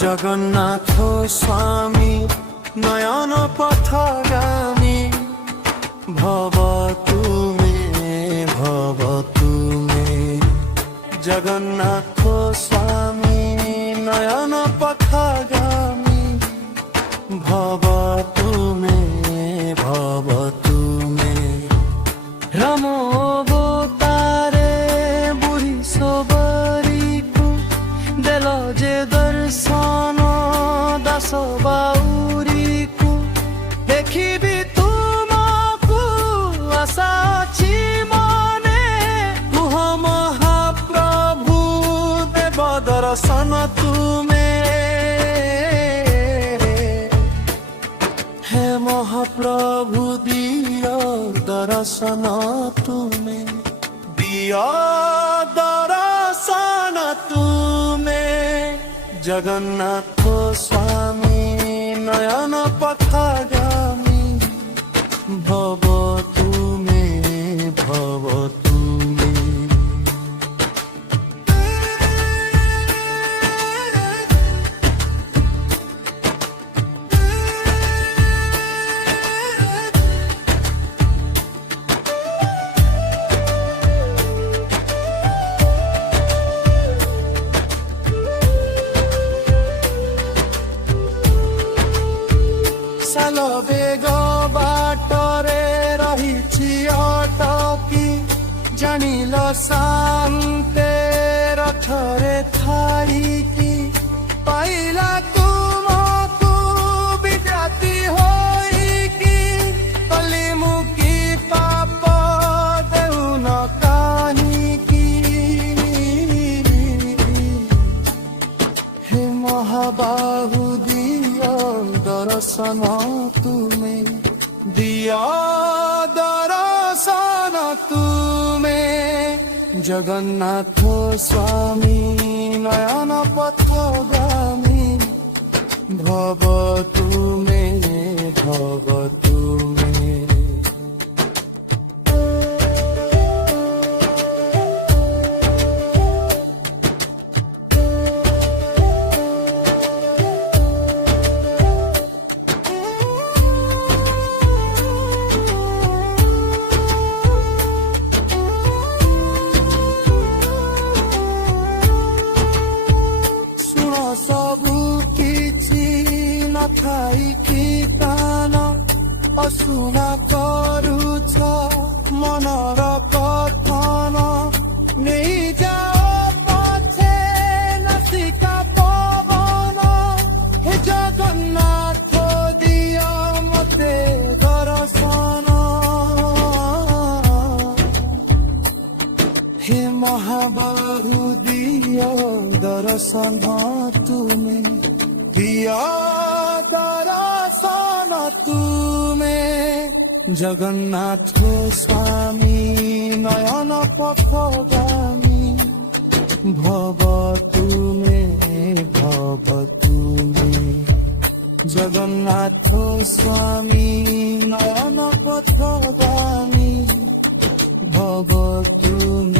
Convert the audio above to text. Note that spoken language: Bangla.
জগন্নাথ স্বামী নয়ন পথগামী ভব তুমে জগন্নাথ স্বামী নয়ন পথগামী ভব তুমে রাম অবতারে বুড়ি সবরিকু দেল যে দর্শন দাস বাউরিকু দেখিবি তুমকু আশা ଅଛି মনে কুহ মহাপ্রভু দেব দর্শন তুমে হে মহাপ্রভু দিয় দর্শন তুমে দিয় দর্শন তুমে জগন্নাথ স্বামী নয়ন পথগামী ভব তুমে সাল বেগ বাটরে রহিছি অটকি জানিল শান্তে রথরে থাইকি পাইলা তুমকু বিজাতি হইকি কলি মুকি পাপ দেউন কাহিকি হে মহাবাহু দিয় দর্শন তুমে দিয় দর্শন তুমে জগন্নাথ স্বামী নয়ন পথগামী ভব তুমে ସବୁ କିଛି ନଥାଇ କୀର୍ତ୍ତନ ଅଶୁଣା କରୁଛ ମନର କଥନ ନେଇଯାଅ ପଛେ ନାସିକା ପବନ ହେ ଜଗନ୍ନାଥ ଦିଅ ମତେ ଦର୍ଶନ হে মহাবাহু দিয় দর্শন তুমে দিয় দর্শন তুমে জগন্নাথ স্বামী নয়ন পথগামী ভব তুমে জগন্নাথ স্বামী নয়ন পথগামী ভব তুমে